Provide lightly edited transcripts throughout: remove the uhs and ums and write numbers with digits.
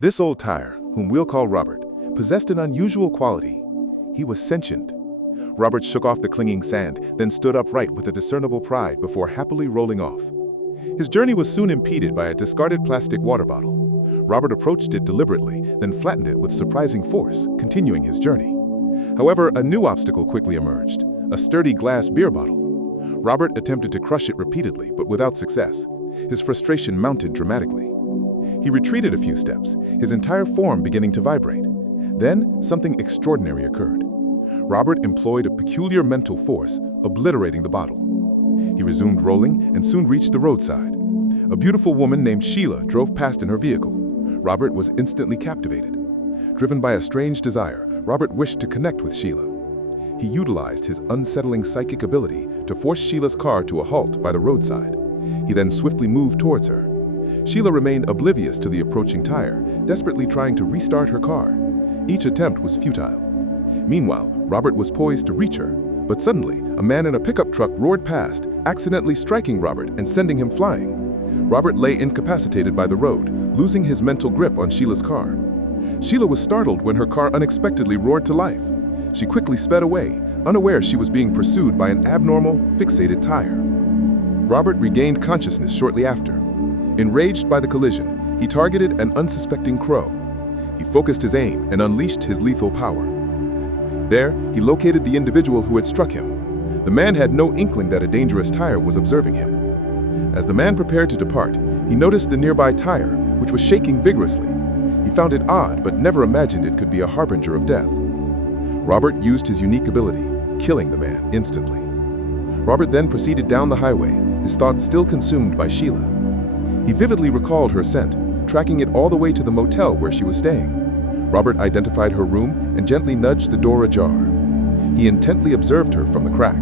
This old tire, whom we'll call Robert, possessed an unusual quality. He was sentient. Robert shook off the clinging sand, then stood upright with a discernible pride before happily rolling off. His journey was soon impeded by a discarded plastic water bottle. Robert approached it deliberately, then flattened it with surprising force, continuing his journey. However, a new obstacle quickly emerged, a sturdy glass beer bottle. Robert attempted to crush it repeatedly, but without success. His frustration mounted dramatically. He retreated a few steps, his entire form beginning to vibrate. Then, something extraordinary occurred. Robert employed a peculiar mental force, obliterating the bottle. He resumed rolling and soon reached the roadside. A beautiful woman named Sheila drove past in her vehicle. Robert was instantly captivated. Driven by a strange desire, Robert wished to connect with Sheila. He utilized his unsettling psychic ability to force Sheila's car to a halt by the roadside. He then swiftly moved towards her. Sheila remained oblivious to the approaching tire, desperately trying to restart her car. Each attempt was futile. Meanwhile, Robert was poised to reach her, but suddenly, a man in a pickup truck roared past, accidentally striking Robert and sending him flying. Robert lay incapacitated by the road, losing his mental grip on Sheila's car. Sheila was startled when her car unexpectedly roared to life. She quickly sped away, unaware she was being pursued by an abnormal, fixated tire. Robert regained consciousness shortly after. Enraged by the collision, he targeted an unsuspecting crow. He focused his aim and unleashed his lethal power. There, he located the individual who had struck him. The man had no inkling that a dangerous tire was observing him. As the man prepared to depart, he noticed the nearby tire, which was shaking vigorously. He found it odd, but never imagined it could be a harbinger of death. Robert used his unique ability, killing the man instantly. Robert then proceeded down the highway, his thoughts still consumed by Sheila. He vividly recalled her scent, tracking it all the way to the motel where she was staying. Robert identified her room and gently nudged the door ajar. He intently observed her from the crack.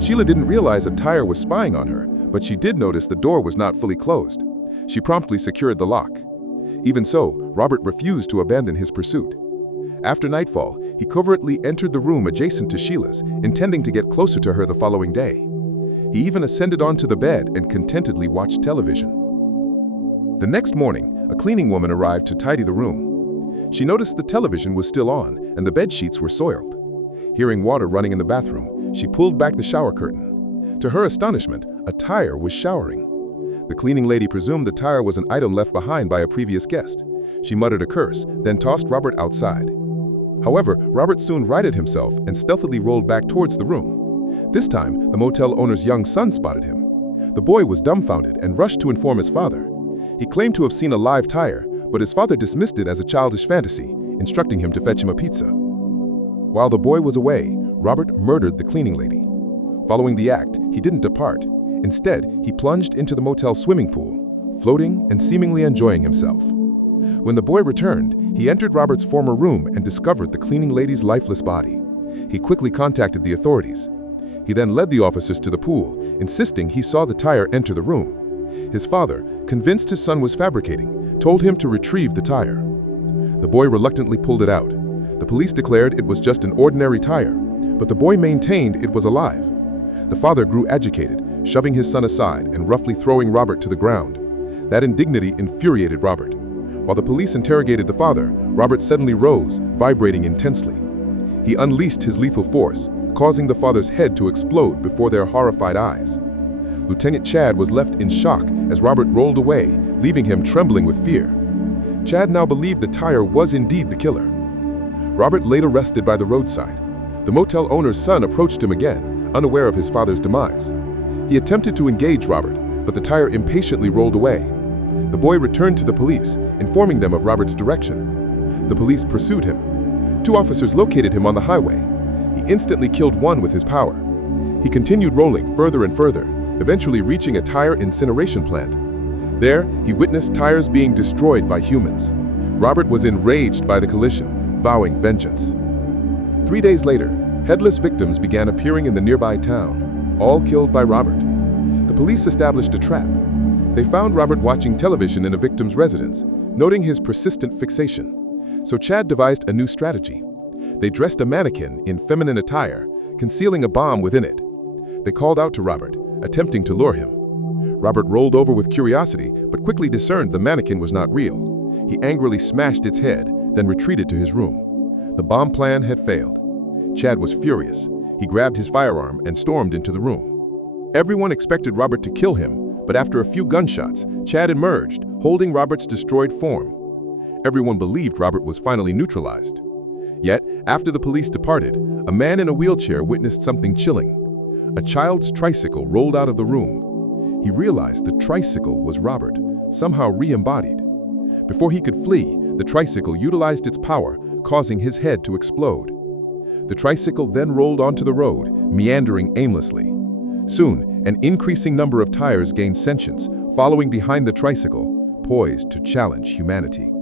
Sheila didn't realize a tire was spying on her, but she did notice the door was not fully closed. She promptly secured the lock. Even so, Robert refused to abandon his pursuit. After nightfall, he covertly entered the room adjacent to Sheila's, intending to get closer to her the following day. He even ascended onto the bed and contentedly watched television. The next morning, a cleaning woman arrived to tidy the room. She noticed the television was still on and the bed sheets were soiled. Hearing water running in the bathroom, she pulled back the shower curtain. To her astonishment, a tire was showering. The cleaning lady presumed the tire was an item left behind by a previous guest. She muttered a curse, then tossed Robert outside. However, Robert soon righted himself and stealthily rolled back towards the room. This time, the motel owner's young son spotted him. The boy was dumbfounded and rushed to inform his father. He claimed to have seen a live tire, but his father dismissed it as a childish fantasy, instructing him to fetch him a pizza. While the boy was away, Robert murdered the cleaning lady. Following the act, he didn't depart. Instead, he plunged into the motel swimming pool, floating and seemingly enjoying himself. When the boy returned, he entered Robert's former room and discovered the cleaning lady's lifeless body. He quickly contacted the authorities. He then led the officers to the pool, insisting he saw the tire enter the room. His father, convinced his son was fabricating, told him to retrieve the tire. The boy reluctantly pulled it out. The police declared it was just an ordinary tire, but the boy maintained it was alive. The father grew agitated, shoving his son aside and roughly throwing Robert to the ground. That indignity infuriated Robert. While the police interrogated the father, Robert suddenly rose, vibrating intensely. He unleashed his lethal force, causing the father's head to explode before their horrified eyes. Lieutenant Chad was left in shock as Robert rolled away, leaving him trembling with fear. Chad now believed the tire was indeed the killer. Robert laid arrested by the roadside. The motel owner's son approached him again, unaware of his father's demise. He attempted to engage Robert, but the tire impatiently rolled away. The boy returned to the police, informing them of Robert's direction. The police pursued him. 2 officers located him on the highway. He instantly killed one with his power. He continued rolling further and further, eventually reaching a tire incineration plant. There, he witnessed tires being destroyed by humans. Robert was enraged by the collision, vowing vengeance. 3 days later, headless victims began appearing in the nearby town, all killed by Robert. The police established a trap. They found Robert watching television in a victim's residence, noting his persistent fixation. So Chad devised a new strategy. They dressed a mannequin in feminine attire, concealing a bomb within it. They called out to Robert, attempting to lure him. Robert rolled over with curiosity, but quickly discerned the mannequin was not real. He angrily smashed its head, then retreated to his room. The bomb plan had failed. Chad was furious. He grabbed his firearm and stormed into the room. Everyone expected Robert to kill him, but after a few gunshots, Chad emerged, holding Robert's destroyed form. Everyone believed Robert was finally neutralized. Yet, after the police departed, a man in a wheelchair witnessed something chilling. A child's tricycle rolled out of the room. He realized the tricycle was Robert, somehow re-embodied. Before he could flee, the tricycle utilized its power, causing his head to explode. The tricycle then rolled onto the road, meandering aimlessly. Soon, an increasing number of tires gained sentience, following behind the tricycle, poised to challenge humanity.